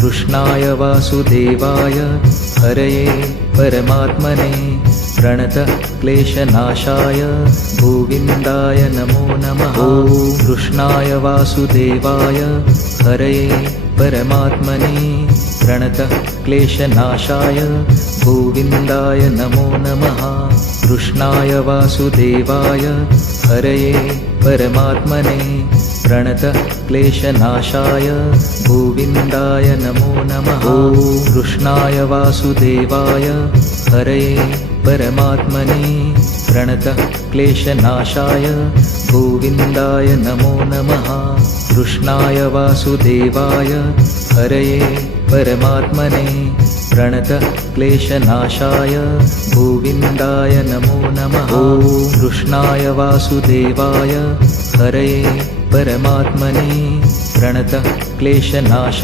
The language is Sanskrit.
कृष्णाय वासुदेवाय हरये परमात्मने प्रणतः क्लेशनाशाय गोविन्दाय नमो नमः। कृष्णाय वासुदेवाय हरये परमात्मने प्रणतः क्लेशनाशाय गोविन्दाय नमो नमः। कृष्णाय वासुदेवाय हरये परमात्मने प्रणतः क्लेशनाशाय गोविन्दाय नमो नमः। कृष्णाय वासुदेवाय हरये परमात्मने प्रणतः क्लेशनाशाय गोविन्दाय नमो नमः। कृष्णाय वासुदेवाय हरये परमात्मने प्रणतः क्लेशनाशाय गोविन्दाय नमो नमः। कृष्णाय वासुदेवाय हरये परमात्मने प्रणतः क्लेशनाशाय